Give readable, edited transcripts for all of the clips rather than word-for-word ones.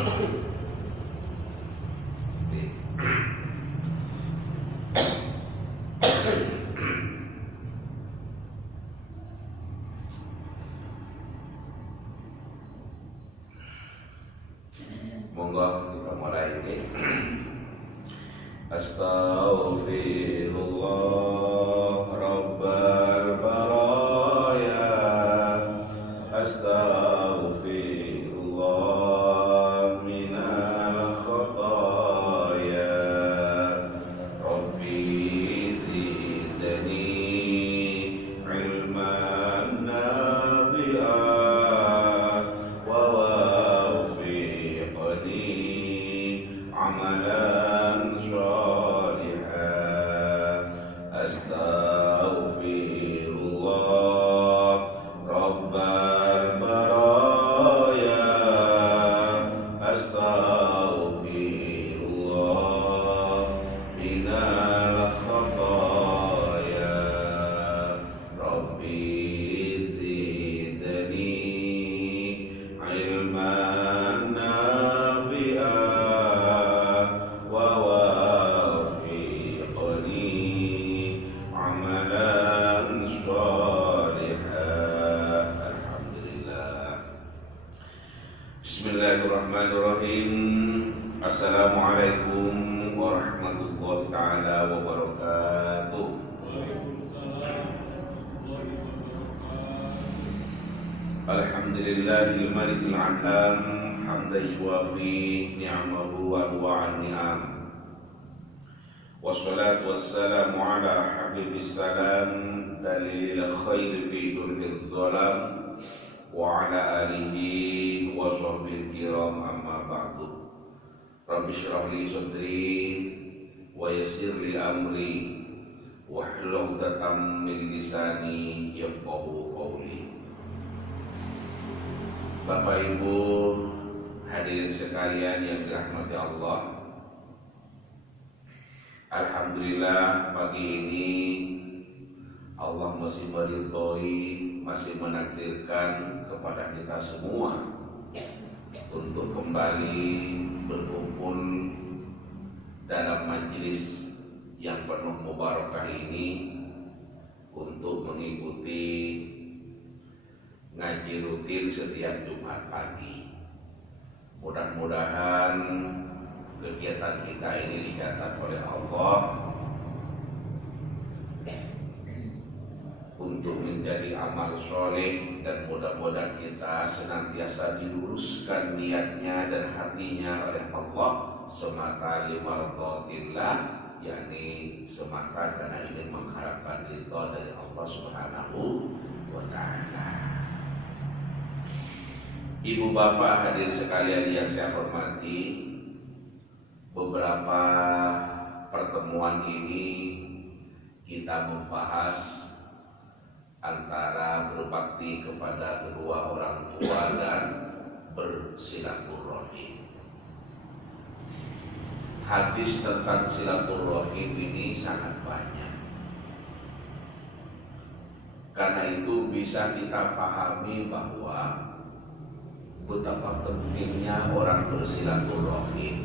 Monggo kita mulai. Astaghfirullah Rabbal baraya, astaghfirullah minal khataya, Rabbi zidni ilman nafi'an wa wafiqni amalan sholihan. Astaghfirullah Rabbal baraya, astaghfirullah minal khataya, Rabbi zidni ilman nafi'an wa wafiqni amalan sholihan. Alhamdulillah. Bismillahirrahmanirrahim. Assalamualaikum warahmatullahi ta'ala wabarakatuh. Alhamdulillahil malikil alam, hamdan yuwafi ni'amahu wa huwa an-ni'am. Wassalatu wassalamu ala habibis salam, dalil khair fi durriz zalam, wa ala alihi wa sahbihi kiram, amma ba'du. Rabbi shrah li sadri wa yassir li amri wahlul 'uqdatam min lisani yafqahu qawli. Bapak Ibu hadirin sekalian yang dirahmati Allah, alhamdulillah pagi ini Allah masih meridhoi, masih menakdirkan kepada kita semua untuk kembali berkumpul dalam majelis yang penuh mubarakah ini untuk mengikuti ngaji rutin setiap Jumat pagi. Mudah-mudahan kegiatan kita ini dicatat oleh Allah untuk menjadi amal soleh, dan mudah-mudahan kita senantiasa diluruskan niatnya dan hatinya oleh Allah semata limardatillah, yakni semata karena ingin mengharapkan ridha dari Allah Subhanahu wa ta'ala. Ibu bapak hadirin sekalian yang saya hormati, beberapa pertemuan ini kita membahas antara berbakti kepada kedua orang tua dan bersilaturahim. Hadis tentang silaturahim ini sangat banyak. Karena itu bisa kita pahami bahwa betapa pentingnya orang bersilaturahim,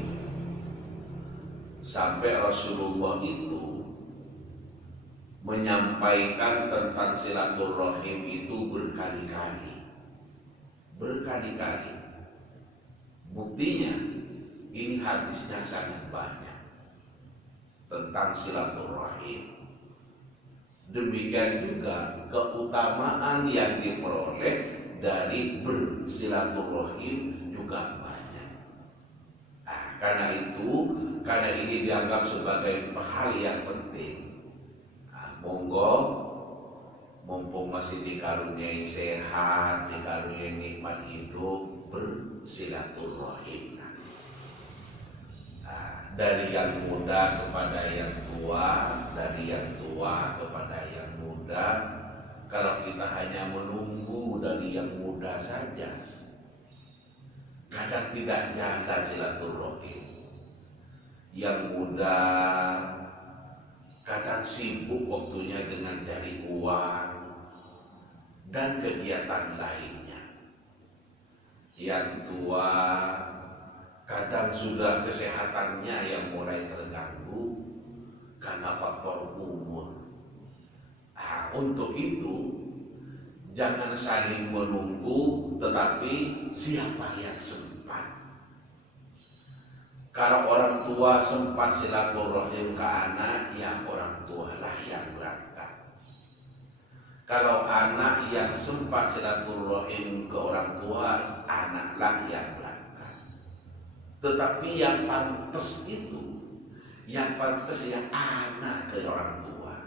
sampai Rasulullah itu menyampaikan tentang silaturahim itu berkali-kali. Buktinya ini hadisnya sangat banyak tentang silaturahim. Demikian juga keutamaan yang diperoleh dari bersilaturahim juga banyak. Karena ini dianggap sebagai hal yang penting. Monggo, mumpung masih dikaruniai sehat, dikaruniai nikmat hidup, bersilaturahim. Dari yang muda kepada yang tua, dari yang tua kepada yang muda. Kalau kita hanya menunggu dari yang muda saja, kadang tidak jalan silaturahim. Yang muda kadang sibuk waktunya dengan cari uang dan kegiatan lainnya. Yang tua kadang sudah kesehatannya yang mulai terganggu karena faktor umur. Untuk itu jangan saling menunggu, tetapi siapa yang sempat. Kalau orang tua sempat silaturahim ke anak, ya orang tualah yang berangkat. Kalau anak yang sempat silaturahim ke orang tua, anaklah yang berangkat. Tetapi yang pantas itu, yang anak ke orang tua,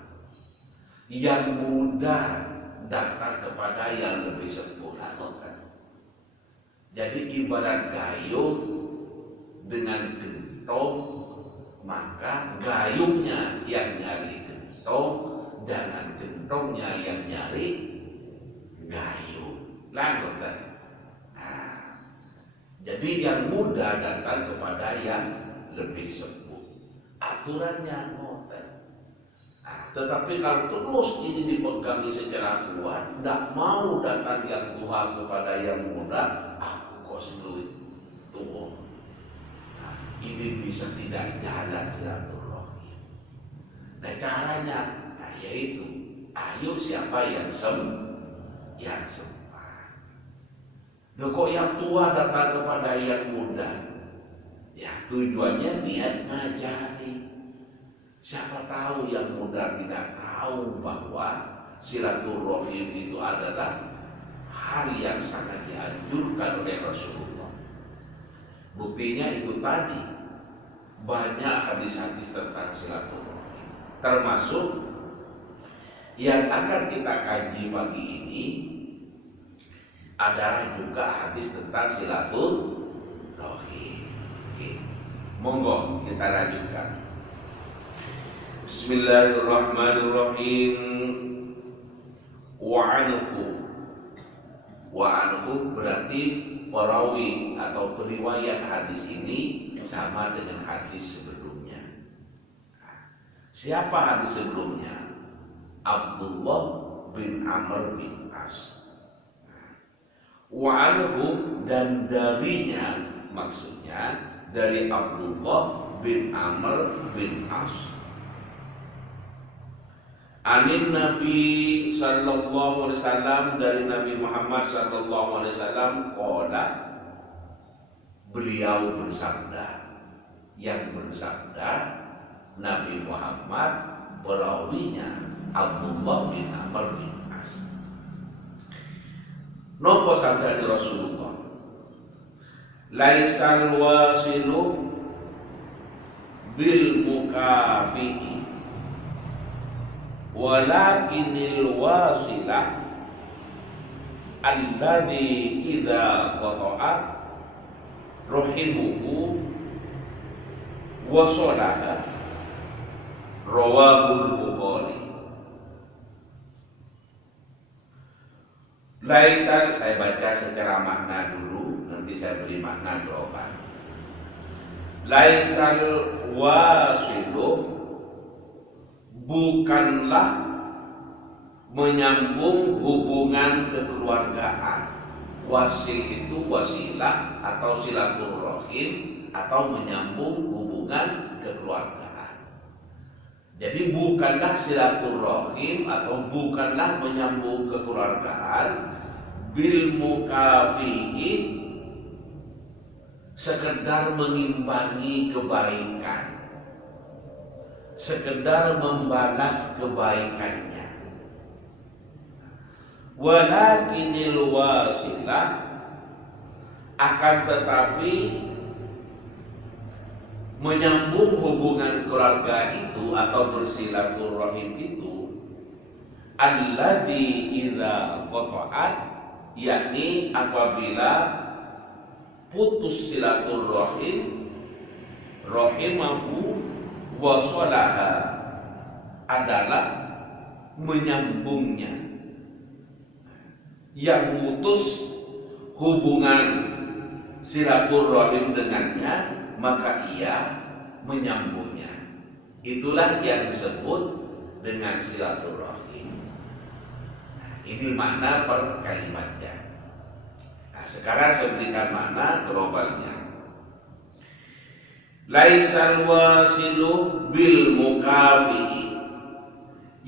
yang muda datang kepada yang lebih sempurna. Jadi ibarat gayung dengan gentong, maka gayungnya yang nyari gentong, jangan gentongnya yang nyari gayung. Jadi yang muda datang kepada yang lebih sepuh. Aturannya ngoten. Tetapi kalau terus ini dipegangi secara kuat, tidak mau datang yang tua kepada yang muda, aku kok sendiri tua. Ini bisa tidak jalan silaturahim. Nah caranya, yaitu ayo siapa yang sempat. Kok yang tua datang kepada yang muda, ya tujuannya niat ngajari. Siapa tahu yang muda tidak tahu bahwa silaturahim itu adalah hal yang sangat dianjurkan oleh Rasulullah. Buktinya itu tadi, banyak hadis-hadis tentang silaturahim. Termasuk yang akan kita kaji pagi ini adalah juga hadis tentang silaturahim. Monggo kita lanjutkan. Bismillahirrahmanirrahim. Wa anhu berarti perawi atau periwayat hadis ini sama dengan hadis sebelumnya. Siapa hadis sebelumnya? Abdullah bin Amr bin As. Wa anhu, dan darinya, maksudnya dari Abdullah bin Amr bin As. Anin Nabi sallallahu alaihi wasallam, dari Nabi Muhammad sallallahu alaihi wasallam, qala, beliau bersabda. Yang bersabda Nabi Muhammad, perawinya Abdullah bin Amr bin As. Nopo sabda Rasulullah? Laisal wasilu bil mukafi'i, walakinil wasilah alladhi idza qata'at rahimuhu wa salaha. Rawahul Bukhari. Laisal, saya baca secara makna dulu, nanti saya beri makna jawaban. Laisal wasilu, bukanlah menyambung hubungan kekeluargaan. Wasil itu wasilah atau silaturahim atau menyambung hubungan kekeluargaan. Jadi bukanlah silaturahim atau bukanlah menyambung kekeluargaan bil mukafi'i, sekedar mengimbangi kebaikan, sekedar membalas kebaikannya. Walakinil wasilah, akan tetapi menyambung hubungan keluarga itu atau bersilaturahim itu, alladzi idza qata'at, yakni apabila putus silaturahim, rahimahu wa sholaha, adalah menyambungnya. Yang putus hubungan silaturahim dengannya, maka ia menyambungnya. Itulah yang disebut dengan silaturahim. Ini makna per kalimatnya. Sekarang saya berikan makna globalnya. Laisal wasilu bil mukafi.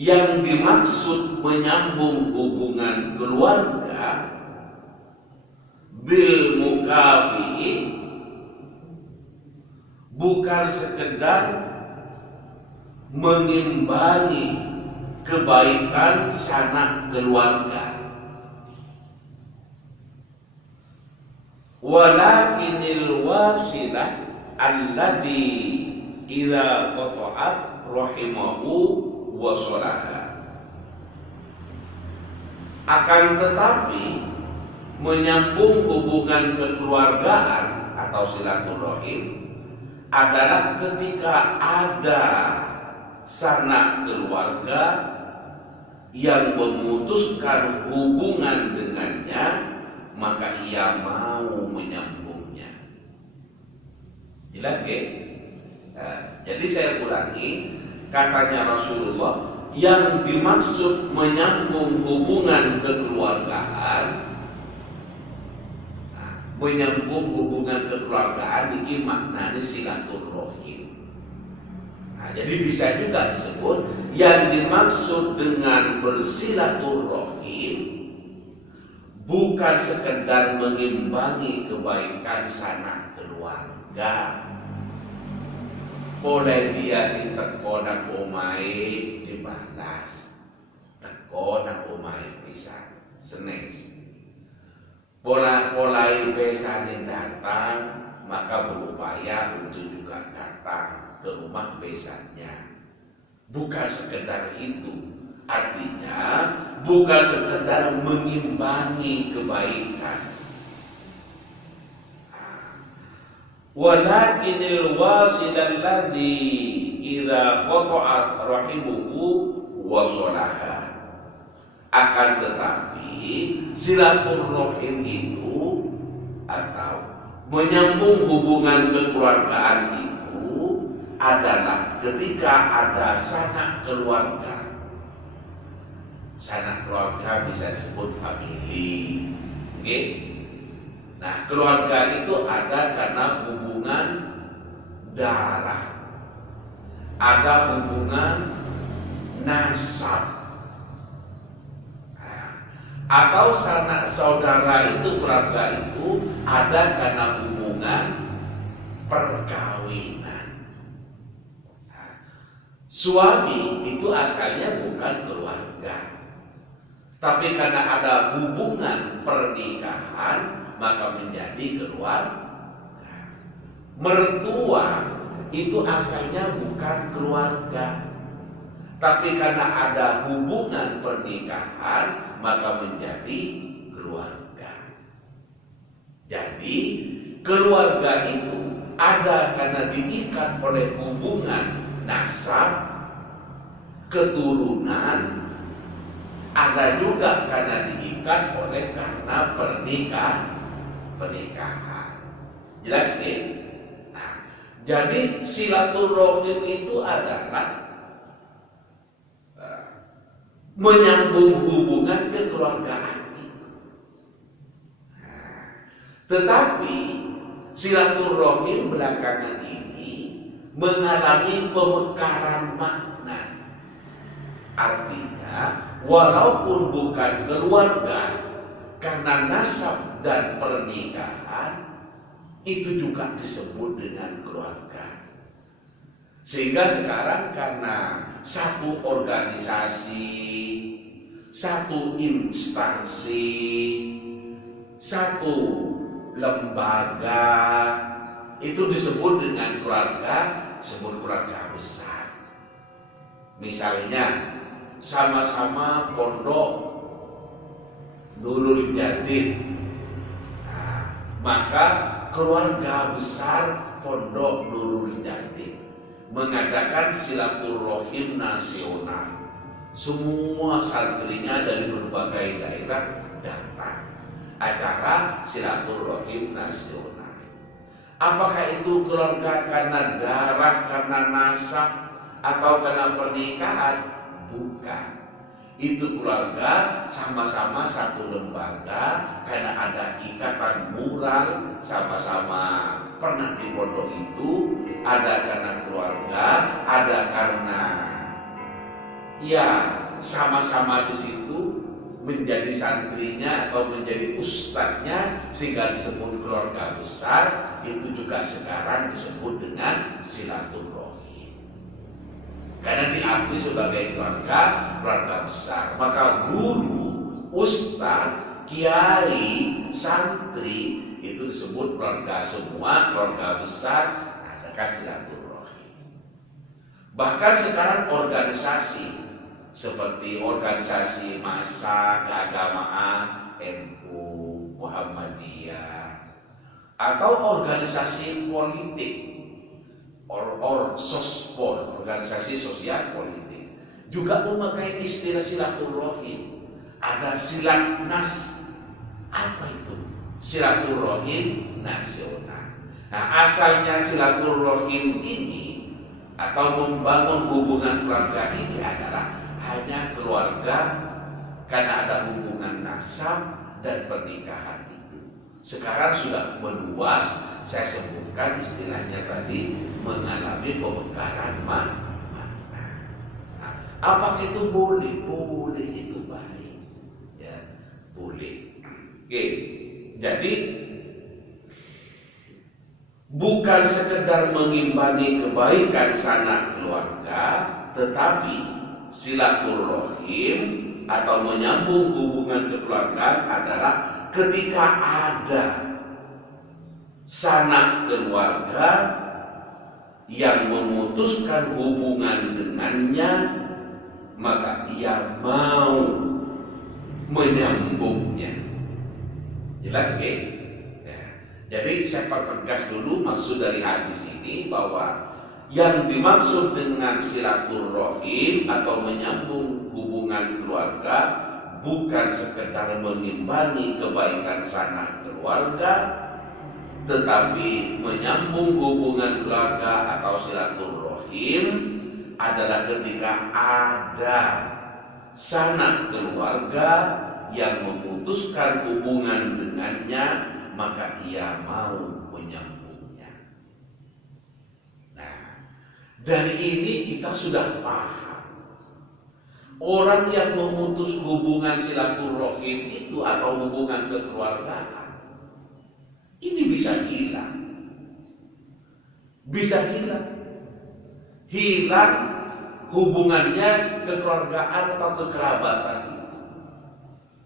Yang dimaksud menyambung hubungan keluarga bil mukafi bukan sekedar mengimbangi kebaikan sanak keluarga, walakinil wasilah alladhi idza qata'at rahimahu wa sholaha. Akan tetapi menyambung hubungan kekeluargaan atau silaturahim adalah ketika ada sanak keluarga yang memutuskan hubungan dengannya, maka ia mau menyambungnya. Jelas ke? Jadi saya ulangi, katanya Rasulullah, yang dimaksud menyambung hubungan kekeluargaan, menyambung hubungan kekeluargaan ini maknanya silaturahim. Jadi bisa juga disebut yang dimaksud dengan bersilaturahim bukan sekedar mengimbangi kebaikan sanak keluarga. Oleh dia sing teko nang omahe dibalas, teko nang omahe pisan senes. Polai besanin datang, maka berupaya untuk juga datang ke rumah besannya. Bukan sekedar itu, artinya bukan sekedar mengimbangi kebaikan. Walakinil wasilal ladzi idza qata'at rahimuhu wa sholaha. Akan tetapi silaturahim itu atau menyambung hubungan kekeluargaan itu adalah ketika ada sanak keluarga. Sanak keluarga bisa disebut famili. Okay? Nah, keluarga itu ada karena hubungan darah, ada hubungan nasab, atau sanak saudara itu, keluarga itu ada karena hubungan perkawinan. Suami itu asalnya bukan keluarga, tapi karena ada hubungan pernikahan maka menjadi keluarga. Mertua itu asalnya bukan keluarga, tapi karena ada hubungan pernikahan maka menjadi keluarga. Jadi keluarga itu ada karena diikat oleh hubungan nasab, keturunan, ada juga karena diikat oleh karena pernikahan. Jelas nih? Nah, jadi silaturahim itu adalah menyambung hubungan kekeluargaan itu. Tetapi silaturahim belakangan ini mengalami pemekaran makna. Artinya walaupun bukan keluarga, karena nasab dan pernikahan itu juga disebut dengan keluarga. Sehingga sekarang karena satu organisasi, satu instansi, satu lembaga itu disebut dengan keluarga, disebut keluarga besar. Misalnya sama-sama pondok Nurul Jadid, maka keluarga besar pondok Nurul Jadid mengadakan silaturahim nasional. Semua santrinya dari berbagai daerah datang acara silaturahim nasional. Apakah itu keluarga karena darah, karena nasab, atau karena pernikahan? Bukan. Itu keluarga sama-sama satu lembaga karena ada ikatan moral, sama-sama pernah di pondok itu ada karena keluarga, ada karena ya sama-sama di situ menjadi santrinya atau menjadi ustadznya sehingga disebut keluarga besar. Itu juga sekarang disebut dengan silaturahim karena diakui sebagai keluarga besar. Maka guru, ustadz, kiai, santri itu disebut keluarga semua, keluarga besar, adakan silaturahim. Bahkan sekarang organisasi seperti organisasi massa keagamaan NU, Muhammadiyah, atau organisasi politik sospol, organisasi sosial politik juga memakai istilah silaturahim. Ada silatnas. Apa itu? Silaturahim nasional. Nah, asalnya silaturahim ini atau membangun hubungan keluarga ini adalah hanya keluarga karena ada hubungan nasab dan pernikahan itu. Sekarang sudah meluas, saya sebutkan istilahnya tadi, mengalami pemekaran makna. Nah, apakah itu boleh? Boleh, itu baik. Ya, boleh. Oke, jadi bukan sekedar mengimbangi kebaikan sanak keluarga, tetapi silaturahim atau menyambung hubungan kekeluargaan adalah ketika ada sanak keluarga yang memutuskan hubungan dengannya, maka ia mau menyambungnya. Jelas, oke? Ya. Jadi saya pertegas dulu maksud dari hadis ini, bahwa yang dimaksud dengan silaturahim atau menyambung hubungan keluarga bukan sekedar mengimbangi kebaikan sanak keluarga, tetapi menyambung hubungan keluarga atau silaturahim adalah ketika ada sanak keluarga yang memutuskan hubungan dengannya, maka ia mau menyambung. Dari ini kita sudah paham, orang yang memutus hubungan silaturahim itu atau hubungan kekeluargaan ini bisa hilang. Bisa hilang hubungannya kekeluargaan atau kekerabatan itu.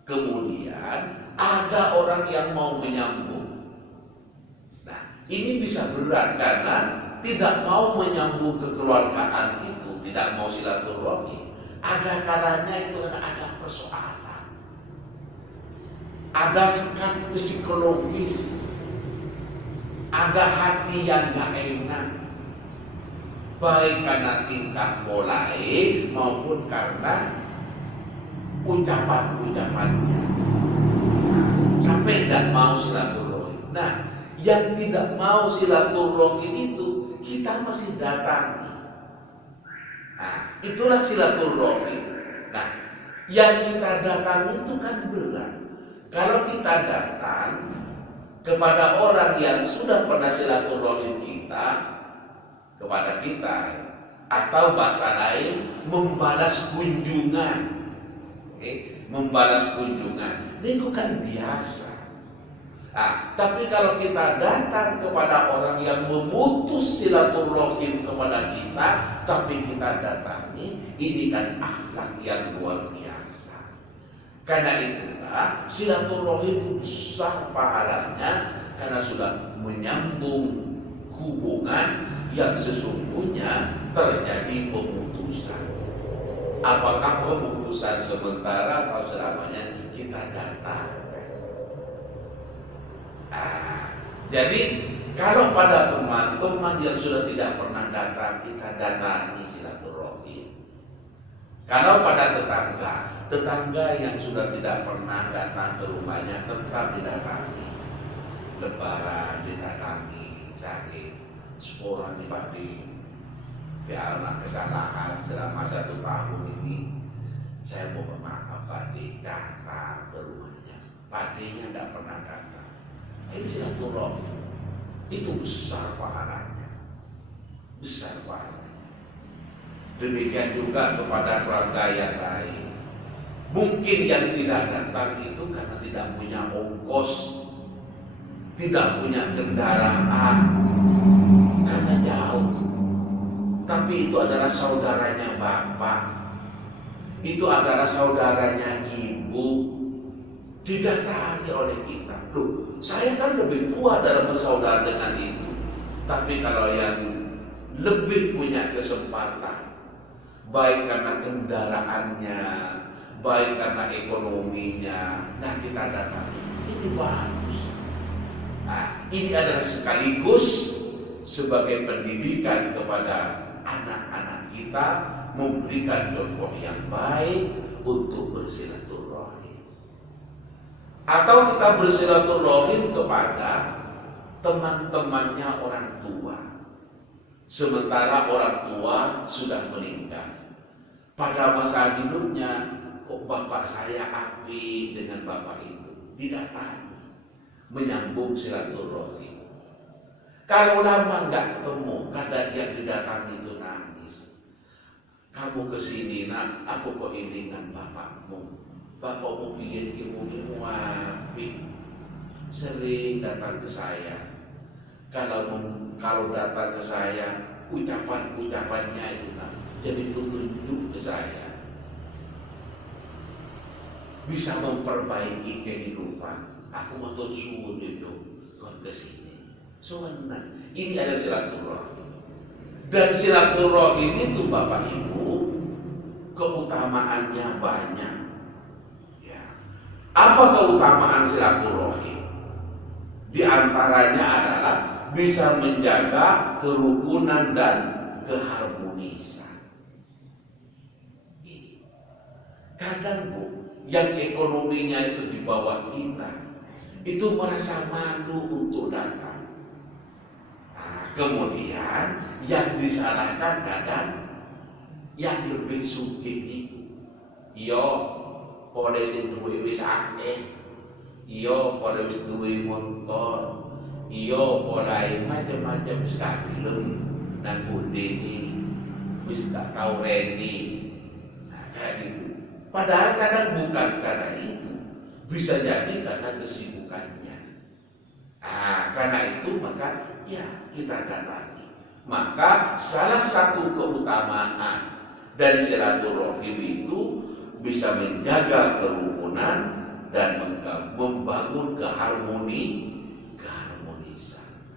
Kemudian ada orang yang mau menyambung. Nah, ini bisa berat karena tidak mau menyambung kekeluargaan itu, tidak mau silaturahim. Ada kalanya itu ada persoalan, ada sekat psikologis, ada hati yang gak enak, baik karena tingkah mulai maupun karena ucapan-ucapannya, sampai tidak mau silaturahim. Nah, yang tidak mau silaturahim itu kita masih datangi. Nah, itulah silaturahim. Nah, yang kita datangi itu kan berat. Kalau kita datang kepada orang yang sudah pernah silaturahim kita kepada kita, atau bahasa lain membalas kunjungan, membalas kunjungan, ini kan biasa. Nah, tapi kalau kita datang kepada orang yang memutus silaturahim kepada kita, tapi kita datangi, ini kan akhlak yang luar biasa. Karena itulah silaturahim besar pahalanya, karena sudah menyambung hubungan yang sesungguhnya terjadi pemutusan. Apakah pemutusan sementara atau selamanya, kita datang. Jadi kalau pada teman-teman yang sudah tidak pernah datang, kita datangi silaturahim. Kalau pada tetangga yang sudah tidak pernah datang ke rumahnya, tetap didatangi. Lebaran didatangi, sakit, seorang dibagi, karena kesalahan selama 1 tahun ini, saya mohon maaf Pak D, datang ke rumahnya. Pak D-nya tidak pernah datang. Ini silaturahim. itu besar pahalanya, besar pahalanya. Demikian juga kepada keluarga yang lain. Mungkin yang tidak datang itu karena tidak punya ongkos, tidak punya kendaraan, karena jauh. Tapi itu adalah saudaranya bapak, itu adalah saudaranya ibu, didatangi oleh kita. Loh, saya kan lebih tua dalam bersaudara dengan itu. Tapi kalau yang lebih punya kesempatan, baik karena kendaraannya, baik karena ekonominya, nah kita datang, ini bagus. Nah, ini adalah sekaligus sebagai pendidikan kepada anak-anak kita, memberikan contoh yang baik untuk bersilaturahim. Atau kita bersilaturahim kepada teman-temannya orang tua, sementara orang tua sudah meninggal. Pada masa hidupnya, kok bapak saya api dengan bapak itu, didatangi, menyambung silaturahim. Kalau lama nggak ketemu, kadang yang didatangi itu nangis. Kamu kesini nak, aku kok iringan bapakmu. Bapakmu bikin ilmu api, sering datang ke saya. Kalau datang ke saya, ucapannya itu nak jadi petunjuk ke saya, bisa memperbaiki kehidupan. Aku matur suwun itu kon kesini. Soalnya ini adalah silaturahim. Dan silaturahim itu Bapak Ibu, keutamaannya banyak. Ya. Apa keutamaan silaturahim? Di antaranya adalah bisa menjaga kerukunan dan keharmonisan. Kadang Bu, yang ekonominya itu di bawah kita, itu merasa malu untuk datang. Kemudian yang disalahkan kadang yang lebih sugih itu. Yo, pada sing duwe wis akeh. Yo, pada wis duwe motor. Yo, pada macam-macam wis gak gelem nang kudene. Wis gak tau reni. Nah, kayak gitu. Padahal kadang bukan karena itu. Bisa jadi karena kesibukannya. Karena itu maka ya kita datangi. Maka salah satu keutamaan dari silaturahim itu bisa menjaga kerukunan dan membangun keharmonisan.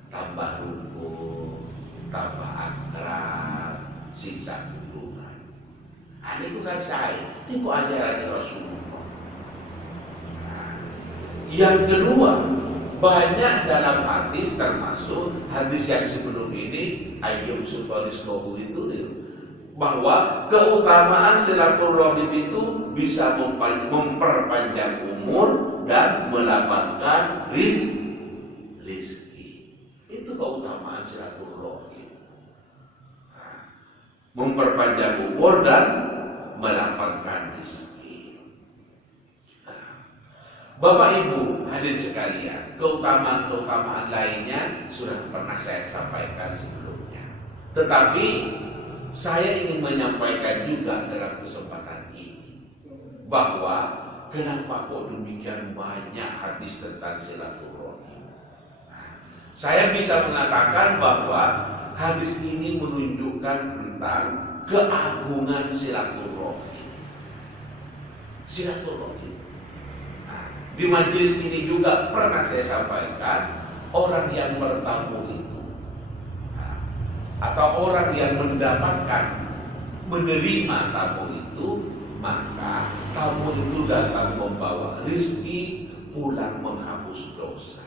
Tambah rukun, tambah akrab, siksa hubungan. Ini bukan saya, ini kok ajaran Rasulullah. Yang kedua, banyak dalam hadis, termasuk hadis yang sebelum ini, Ayyub Sufarislohu itu, bahwa keutamaan silaturahim itu bisa memperpanjang umur dan melapangkan rizki. Itu keutamaan silaturahim. Memperpanjang umur dan melapangkan rizki. Bapak Ibu hadirin sekalian, keutamaan-keutamaan lainnya sudah pernah saya sampaikan sebelumnya. Tetapi saya ingin menyampaikan juga dalam kesempatan ini bahwa kenapa kok demikian banyak hadis tentang silaturahim. Saya bisa mengatakan bahwa hadis ini menunjukkan tentang keagungan silaturahim. Silaturahim. Di majelis ini juga pernah saya sampaikan, orang yang bertamu itu atau orang yang menerima tamu itu, maka tamu itu datang membawa rezeki, pulang menghapus dosa.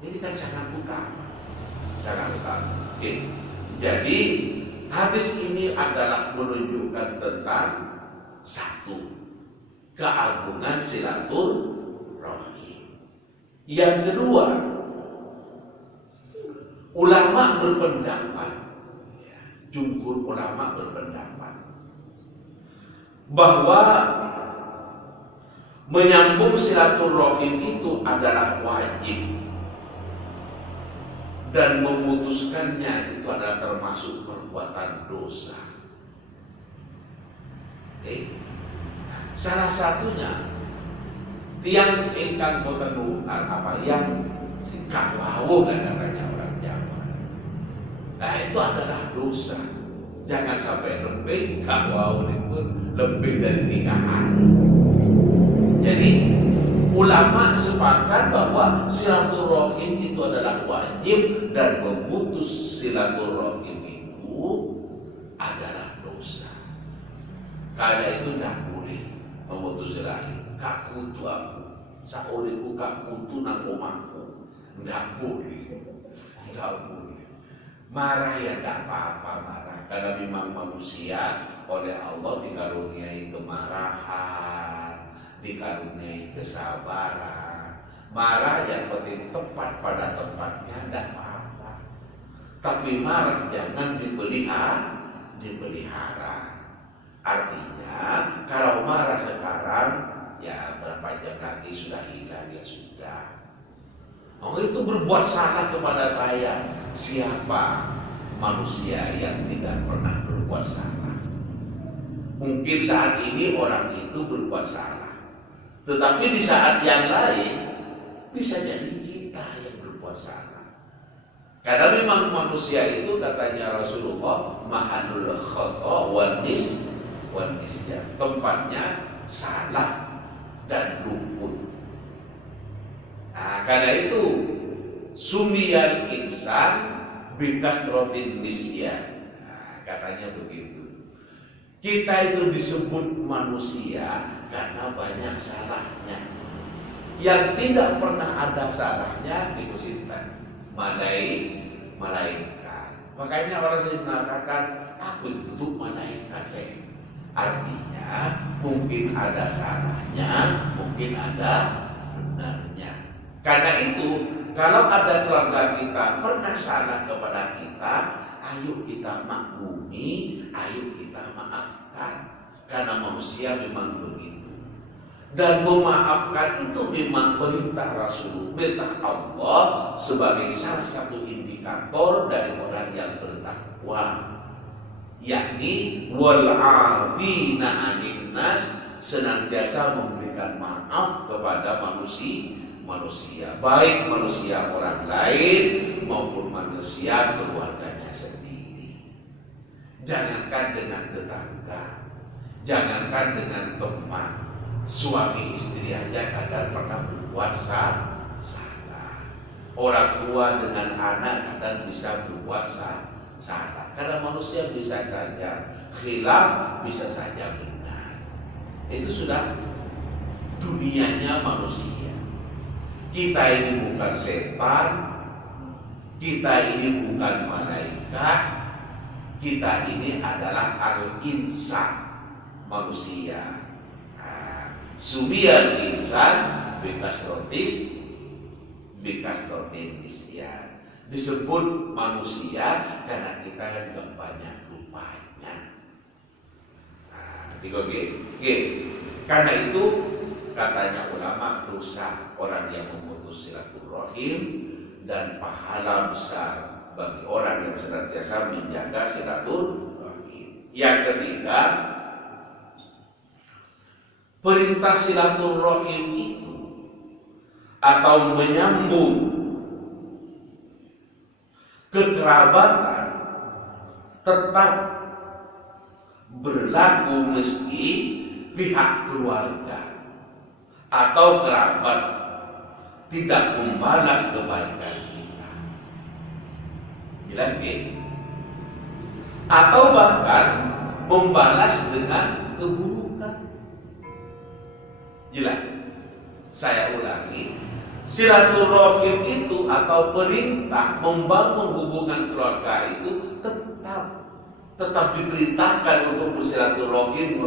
Ini kan sangat utama, sangat utama. Oke. Jadi hadis ini adalah menunjukkan tentang satu, keagungan silaturahim. Yang kedua, ulama berpendapat, jumhur ulama berpendapat bahwa menyambung silaturahim itu adalah wajib. dan memutuskannya itu adalah termasuk perbuatan dosa. Salah satunya tiang ingkang boten yang sikap wawuh lah katanya orang Jawa. Nah itu adalah dosa. Jangan sampai lebih kak wawuh itu lebih dari 3 hari. Jadi ulama sepakat bahwa silaturahim itu adalah wajib dan memutus silaturahim itu adalah dosa. Karena itu tidak boleh memutus silaturahim. Kak kutu aku, sauriku kak kutu nang omahku, tidak boleh, tidak boleh. Marah ya tidak apa-apa marah, karena memang manusia oleh Allah dikaruniai kemarahan, dikaruniai kesabaran. Marah yang penting tepat pada tempatnya, tidak apa-apa. Tapi marah jangan dipelihara. Artinya kalau marah sekarang, ya berapa jam lagi sudah hilang, ya sudah. Oh itu berbuat salah kepada saya. Siapa manusia yang tidak pernah berbuat salah? Mungkin saat ini orang itu berbuat salah, tetapi di saat yang lain bisa jadi kita yang berbuat salah. Karena memang manusia itu katanya Rasulullah mahalul khata wan nisyan, tempatnya salah dan luput. Nah, karena itu sumiyal insan bikasrotin nisyan. Nah, katanya begitu. Kita itu disebut manusia karena banyak salahnya. Yang tidak pernah ada salahnya itu sinten? Malaikat. Makanya orang sering mengatakan aku ditutup malaikat. Artinya mungkin ada salahnya, mungkin ada benarnya. Karena itu kalau ada keluarga kita pernah salah kepada kita, ayo kita maklumi, ayo kita maafkan. Karena manusia memang begitu. Dan memaafkan itu memang perintah Rasul, perintah Allah sebagai salah satu indikator dari orang yang bertakwa. Yakni wal'afina 'anil nas, senantiasa memberikan maaf kepada manusia, baik manusia orang lain maupun manusia keluarganya sendiri. Jangankan dengan tetangga, jangankan dengan teman, suami istri aja kadang pernah berbuat salah. Orang tua dengan anak kadang bisa berbuat salah. Karena manusia bisa saja khilaf, bisa saja benar. Itu sudah dunianya manusia. Kita ini bukan setan, kita ini bukan malaikat, kita ini adalah al-insan, manusia. Sumiyal insan bikasrotin nisyan. Disebut manusia karena kita juga banyak lupanya. Karena itu katanya ulama dosa orang yang memutus silaturahim dan pahala besar bagi orang yang senantiasa menjaga silaturahim. Yang ketiga, perintah silaturahim itu atau menyambung kekerabatan tetap berlaku meski pihak keluarga atau kerabat tidak membalas kebaikan kita. Jelas ya? Atau bahkan membalas dengan keburukan. Jelas? Saya ulangi. Silaturahim itu atau perintah membangun hubungan keluarga itu tetap diperintahkan untuk bersilaturahim.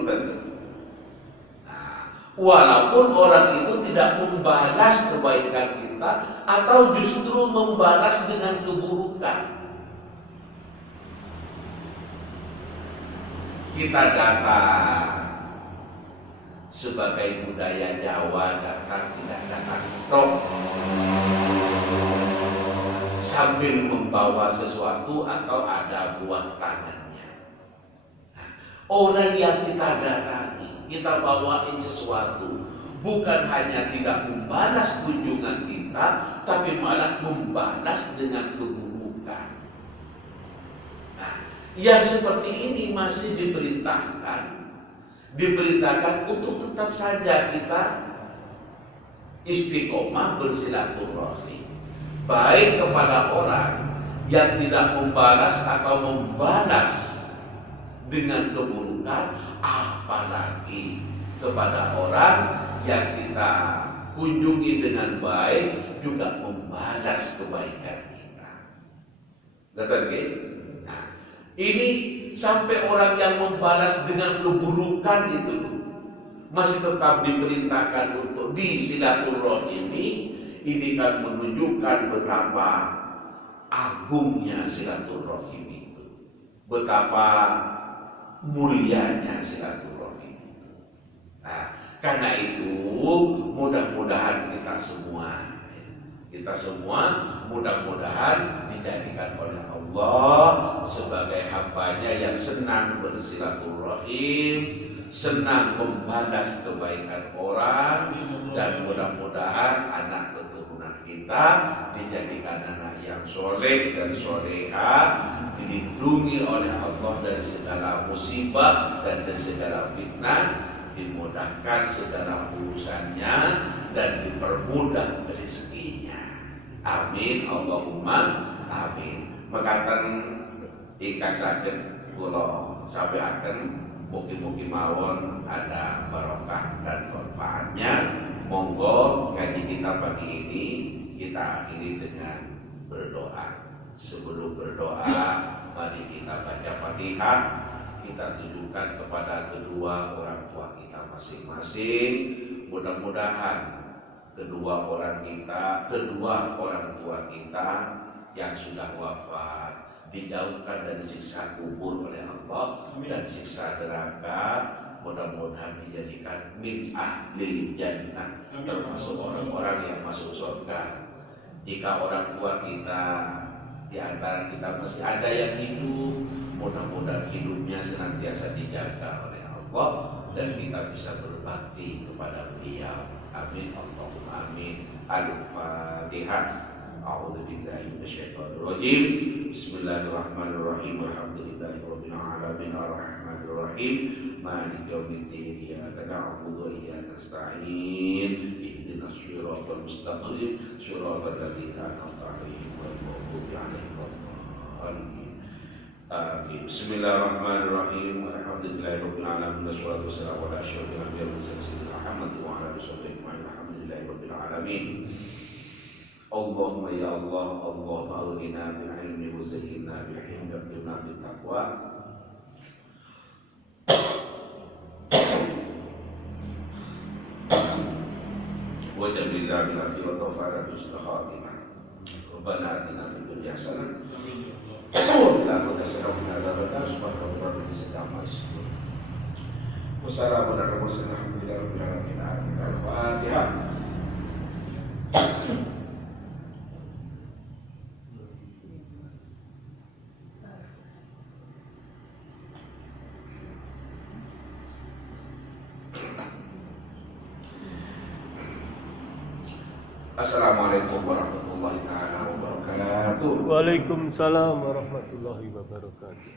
Walaupun orang itu tidak membalas kebaikan kita atau justru membalas dengan keburukan. Kita datang sebagai budaya Jawa, datang tidak datang tok. sambil membawa sesuatu atau ada buah tangannya. Orang yang kita datangi, kita bawain sesuatu, bukan hanya tidak membalas kunjungan kita, tapi malah membalas dengan keburukan. Nah, yang seperti ini masih diperintahkan untuk tetap saja kita istiqomah bersilaturahmi, baik kepada orang yang tidak membalas atau membalas dengan keburukan, apalagi kepada orang yang kita kunjungi dengan baik juga membalas kebaikan kita. Nah, ini sampai orang yang membalas dengan keburukan itu masih tetap diperintahkan untuk disilaturahmi. Ini kan menunjukkan betapa agungnya silaturahim itu, betapa mulianya silaturahim itu. Nah, karena itu mudah-mudahan kita semua mudah-mudahan dijadikan oleh Allah sebagai hambanya yang senang bersilaturahim, senang membalas kebaikan orang, dan mudah-mudahan anak keturunan kita dijadikan anak yang soleh dan soleha, dilindungi oleh Allah dari segala musibah dan dari segala fitnah, dimudahkan segala urusannya dan dipermudah rezekinya. Amin Allahumma amin. Mekaten ingkang saged kula sampaiaken mugi-mugi mawon ada barokah dan manfaatnya. Monggo ngaji kita pagi ini kita akhiri dengan berdoa. Sebelum berdoa, mari kita baca Fatihah. Kita tujukan kepada kedua orang tua kita masing-masing. Mudah-mudahan kedua orang tua kita yang sudah wafat dijauhkan dari siksa kubur oleh Allah dan siksa neraka. Mudah-mudahan dijadikan min ahlil jannah, termasuk orang-orang yang masuk surga. Jika orang tua kita di antara kita masih ada yang hidup, mudah-mudahan hidupnya senantiasa dijaga oleh Allah dan kita bisa berbakti kepada beliau. Amin Allahumma amin. Al-Fatihah. A'udzubillahi minasyaitonirrajim. Bismillahirrahmanirrahim. Alhamdulillahirabbil alamin arrahmanirrahim. Maliki yaumiddin. Iyyaka na'budu wa iyyaka nasta'in. Ihdinas shiratal mustaqim. Shiratal ladzina an'amta 'alaihim ghairil maghdubi 'alaihim waladdallin. Amin. Bismillahirrahmanirrahim. Alhamdulillahirabbil alamin. Wassalatu wassalamu ala asyrofil anbiya'i wal mursalin. Muhammadin wa ala alihi wasallam. Alhamdulillahirabbil alamin. Allahumma ya Allah, Allahumma aghnina bil ilmi wa zayyinna bil hilmi wa qina bit taqwa. Wa jamilna bil afi wa tawfana bis khatimah. Rabbana atina fid dunya hasanah wa fil akhirati hasanah wa qina adzabannar. Subhana rabbika rabbil izzati amma yasifun. Wassalamu ala mursalin alhamdulillahi rabbil alamin. Al-Fatihah. Assalamualaikum warahmatullahi wabarakatuh. Waalaikumsalam warahmatullahi wabarakatuh.